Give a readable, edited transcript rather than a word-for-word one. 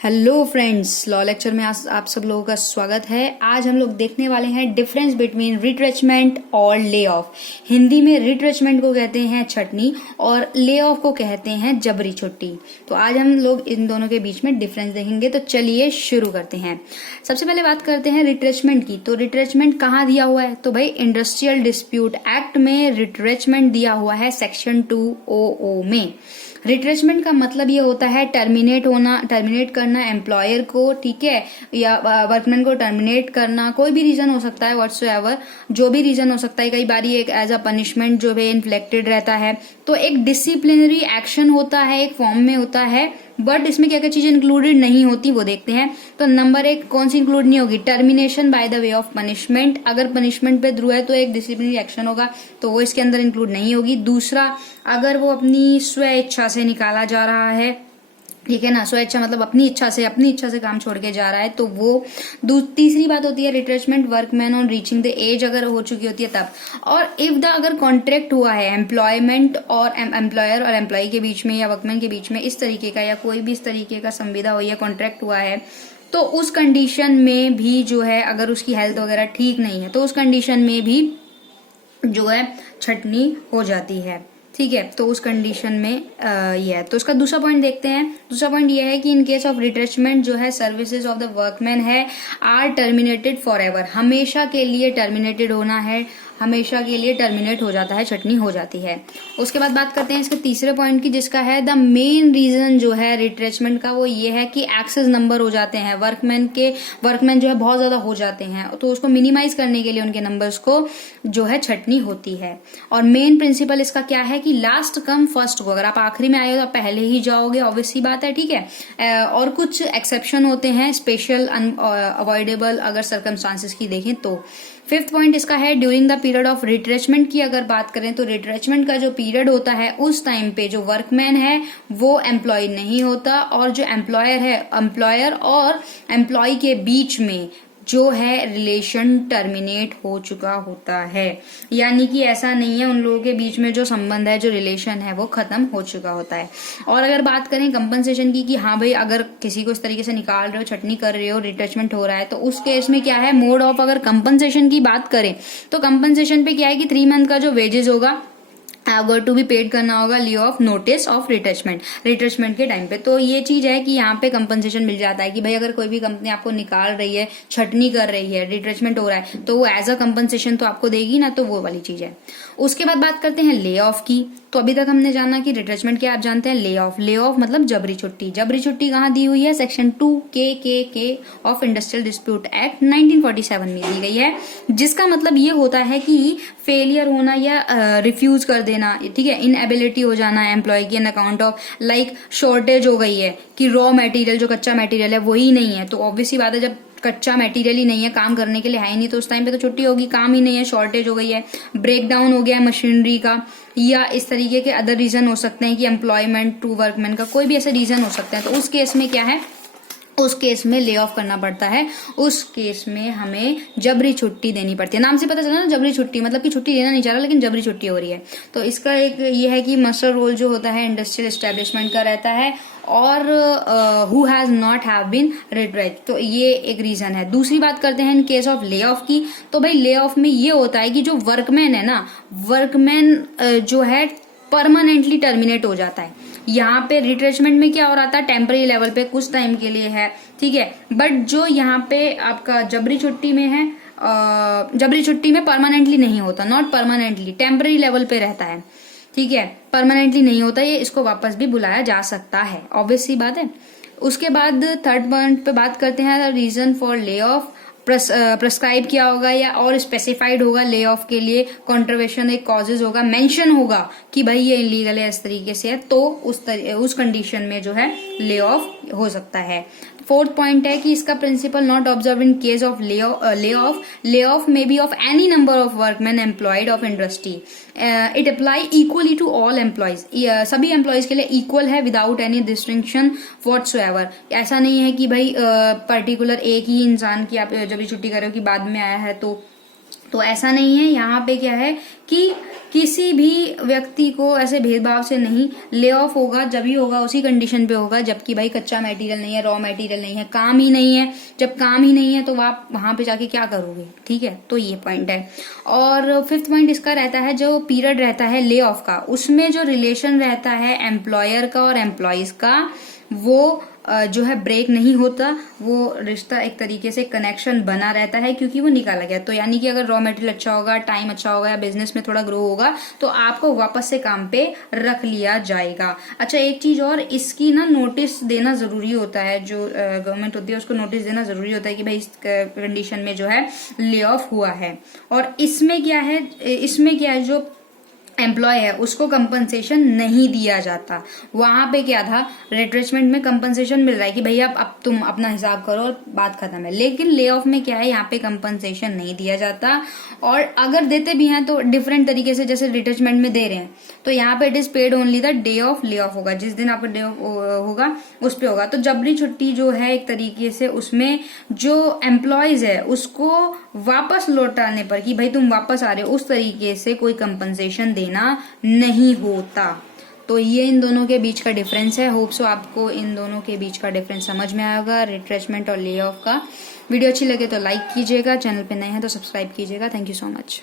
Hello friends, law lecture में आप सब लोगों का स्वागत है। आज हम लोग देखने वाले हैं डिफरेंस बिटवीन रिट्रेचमेंट और ले ऑफ। हिंदी में रिट्रेचमेंट को कहते हैं छटनी और ले ऑफ को कहते हैं जबरी छुट्टी। तो आज हम लोग इन दोनों के बीच में डिफरेंस देखेंगे। तो चलिए शुरू करते हैं। सबसे पहले बात करते हैं रिट्रेचमेंट की। तो रिट्रेचमेंट कहाँ दिया हुआ है? तो भाई इंडस्ट्रियल डिस्प्यूट एक्ट में रिट्रेचमेंट दिया हुआ है सेक्शन 200 में। रिट्रेचमेंट का मतलब ये होता है टर्मिनेट करना एम्प्लॉयर को, ठीक है, या वर्कमैन को टर्मिनेट करना। कोई भी रीजन हो सकता है, व्हाटसोएवर जो भी रीजन हो सकता है। कई बार एक एज अ पनिशमेंट जो है इन्फ्लेक्टेड रहता है। तो एक डिसिप्लिनरी एक्शन होता है, एक फॉर्म में होता है, बट इसमें क्या क्या चीजें इंक्लूडेड नहीं होती वो देखते हैं। तो नंबर 1 कौन सी इंक्लूड नहीं होगी? Termination by the way of punishment. अगर पनिशमेंट पे थ्रू है तो एक डिसिप्लिनरी एक्शन होगा, तो वो इसके अंदर इंक्लूड नहीं होगी। दूसरा, अगर वो अपनी स्व इच्छा से निकाला जा रहा है, ठीक है ना, स्व इच्छा मतलब अपनी इच्छा से काम छोड़ के जा रहा है, तो वो। तीसरी बात होती है retrenchment workman on reaching the age, अगर हो चुकी होती है तब। और इफ द अगर कॉन्ट्रैक्ट हुआ है एम्प्लॉयमेंट और एम्प्लॉयर और एम्प्लॉय के बीच में या वर्कमैन के बीच में इस तरीके का, या कोई भी इस तरीके का संविदा हुई है, कॉन्ट्रैक्ट हुआ है, तो उस कंडीशन में भी जो है, अगर उसकी हेल्थ वगैरह ठीक नहीं है तो उस कंडीशन में भी जो है छटनी हो जाती है, ठीक है। तो उस कंडीशन में ये है। तो उसका दूसरा पॉइंट देखते हैं। दूसरा पॉइंट ये है कि इन केस ऑफ रिट्रेचमेंट जो है सर्विसेज ऑफ द वर्कमैन है आर टर्मिनेटेड फॉर एवर। हमेशा के लिए टर्मिनेटेड होना है, हमेशा के लिए टर्मिनेट हो जाता है, छटनी हो जाती है। उसके बाद बात करते हैं इसके तीसरे पॉइंट की, जिसका है द मेन रीजन जो है रिट्रेचमेंट का, वो ये है कि एक्सेस नंबर हो जाते हैं वर्कमैन जो है बहुत ज्यादा हो जाते हैं, तो उसको मिनिमाइज करने के लिए उनके नंबर्स को जो है छटनी होती है। और मेन प्रिंसिपल इसका क्या है कि लास्ट कम फर्स्ट को, अगर आप आखिरी में आए हो तो आप पहले ही जाओगे, ऑब्वियस सी बात है, ठीक है। और कुछ एक्सेप्शन होते हैं, स्पेशल अवॉइडेबल अगर सर्कमस्टांसेस की देखें तो। फिफ्थ पॉइंट इसका है during the period of retrenchment की अगर बात करें तो रिट्रेचमेंट का जो पीरियड होता है उस टाइम पे जो वर्कमैन है वो एम्प्लॉय नहीं होता, और जो एम्प्लॉयर और एम्प्लॉय के बीच में जो है रिलेशन टर्मिनेट हो चुका होता है। यानी कि ऐसा नहीं है उन लोगों के बीच में जो संबंध है, जो रिलेशन है, वो खत्म हो चुका होता है। और अगर बात करें कंपनसेशन की, कि हाँ भाई अगर किसी को इस तरीके से निकाल रहे हो, छटनी कर रहे हो, रिट्रेचमेंट हो रहा है, तो उस केस में क्या है मोड ऑफ, अगर कंपनसेशन की बात करें तो कंपनसेशन पे क्या है कि 3 मंथ का जो वेजेस होगा अगर टू बी पेड करना होगा ली ऑफ नोटिस ऑफ रिट्रेचमेंट के टाइम पे। तो ये चीज है कि यहाँ पे कंपनसेशन मिल जाता है कि भाई अगर कोई भी कंपनी आपको निकाल रही है, छटनी कर रही है, रिट्रेचमेंट हो रहा है, तो वो एज अ कंपनसेशन तो आपको देगी ना, तो वो वाली चीज है। उसके बाद बात करते हैं ले ऑफ की। तो अभी तक हमने जाना कि रिट्रेचमेंट क्या, आप जानते हैं ले ऑफ मतलब जबरी छुट्टी। जबरी छुट्टी कहाँ दी हुई है? Section 2 of industrial dispute act 1947 में दी गई है, जिसका मतलब ये होता है कि फेलियर होना या रिफ्यूज कर देना, ठीक है, इनएबिलिटी हो जाना एम्प्लॉय की, इन अकाउंट ऑफ लाइक शॉर्टेज हो गई है कि रॉ मटेरियल, जो कच्चा मटेरियल है वही नहीं है। तो ऑब्वियसली बात है, जब कच्चा मटेरियल ही नहीं है, काम करने के लिए है ही नहीं, तो उस टाइम पे तो छुट्टी होगी। काम ही नहीं है, शॉर्टेज हो गई है, ब्रेक डाउन हो गया है मशीनरी का, या इस तरीके के अदर रीजन हो सकते हैं कि एम्प्लॉयमेंट टू वर्कमैन का कोई भी ऐसे रीजन हो सकते हैं। तो उस केस में क्या है, उस केस में ले ऑफ करना पड़ता है। उस केस में हमें जबरी छुट्टी देनी पड़ती है। नाम से पता चला ना, जबरी छुट्टी मतलब कि छुट्टी लेना नहीं चाह रहा लेकिन जबरी छुट्टी हो रही है। तो इसका एक ये है कि मस्टर रोल जो होता है इंडस्ट्रियल एस्टेब्लिशमेंट का रहता है, और who has not have been retrench, तो ये एक रीजन है। दूसरी बात करते हैं in case of lay off की। तो भाई ले ऑफ में ये होता है कि जो वर्कमैन है ना, वर्कमैन जो है परमानेंटली टर्मिनेट हो जाता है। यहाँ पे रिट्रेचमेंट में क्या हो रहा था, टेम्पररी लेवल पे कुछ टाइम के लिए है, ठीक है, बट जो यहाँ पे आपका जबरी छुट्टी में है, जबरी छुट्टी में परमानेंटली नहीं होता, नॉट परमानेंटली, टेम्पररी लेवल पे रहता है, ठीक है, परमानेंटली नहीं होता। ये इसको वापस भी बुलाया जा सकता है, ऑब्वियस सी बात है। उसके बाद थर्ड पॉइंट पे बात करते हैं reason for lay off. Prescribe किया होगा या और स्पेसिफाइड होगा ले ऑफ के लिए, कॉन्ट्रवेशन एक कॉजेज होगा, मेंशन होगा कि भाई ये इलीगल है, इस तरीके से है, तो उस कंडीशन में जो है ले ऑफ हो सकता है। फोर्थ पॉइंट है कि इसका principle not observe in case of lay off may be of any number of workman employed of industry. It apply equally to all employees, सभी एम्प्लॉयज के लिए इक्वल है विदाउट एनी डिस्टिंक्शन व्हाटसोएवर। ऐसा नहीं है कि भाई पर्टिकुलर एक ही इंसान की आप जब भी छुट्टी कर रहे हो कि बाद में आया है तो तो ऐसा नहीं है, यहाँ पे क्या है कि किसी भी व्यक्ति को ऐसे भेदभाव से नहीं, ले ऑफ होगा जब ही होगा उसी कंडीशन पे होगा जबकि भाई कच्चा मटेरियल नहीं है, रॉ मटेरियल नहीं है, काम ही नहीं है। जब काम ही नहीं है तो आप वहां पे जाके क्या करोगे, ठीक है। तो ये पॉइंट है। और फिफ्थ पॉइंट इसका रहता है जो पीरियड रहता है ले ऑफ का, उसमें जो रिलेशन रहता है एम्प्लॉयर का और एम्प्लॉयज का, वो जो है ब्रेक नहीं होता, वो रिश्ता एक तरीके से कनेक्शन बना रहता है क्योंकि वो निकाला गया। तो यानी कि अगर रॉ मटेरियल अच्छा होगा, टाइम अच्छा होगा या बिजनेस में थोड़ा ग्रो होगा तो आपको वापस से काम पे रख लिया जाएगा। अच्छा, एक चीज और, इसकी ना नोटिस देना जरूरी होता है, जो गवर्नमेंट होती है उसको नोटिस देना जरूरी होता है कि भाई इस कंडीशन में जो है ले ऑफ हुआ है। और इसमें क्या है जो एम्प्लॉय है उसको कंपनसेशन नहीं दिया जाता। वहां पे क्या था, रिट्रेचमेंट में कंपनसेशन मिल रहा है कि भैया अब तुम अपना हिसाब करो और बात खत्म है। लेकिन ले ऑफ में क्या है, यहाँ पे कंपनसेशन नहीं दिया जाता, और अगर देते भी हैं तो डिफरेंट तरीके से, जैसे रिट्रेचमेंट में दे रहे हैं तो यहाँ पे it is paid only the day of lay of होगा, जिस दिन आपका डे ऑफ होगा उस पे होगा। तो जबरी छुट्टी जो है एक तरीके से उसमें जो एम्प्लॉयज है उसको वापस लौटाने पर कि भाई तुम वापस आ रहे हो, उस तरीके से कोई कंपनसेशन देना नहीं होता। तो ये इन दोनों के बीच का डिफरेंस है। होप सो आपको इन दोनों के बीच का डिफरेंस समझ में आएगा, रिट्रेचमेंट और ले ऑफ का। वीडियो अच्छी लगे तो लाइक कीजिएगा, चैनल पे नए हैं तो सब्सक्राइब कीजिएगा। Thank you so much.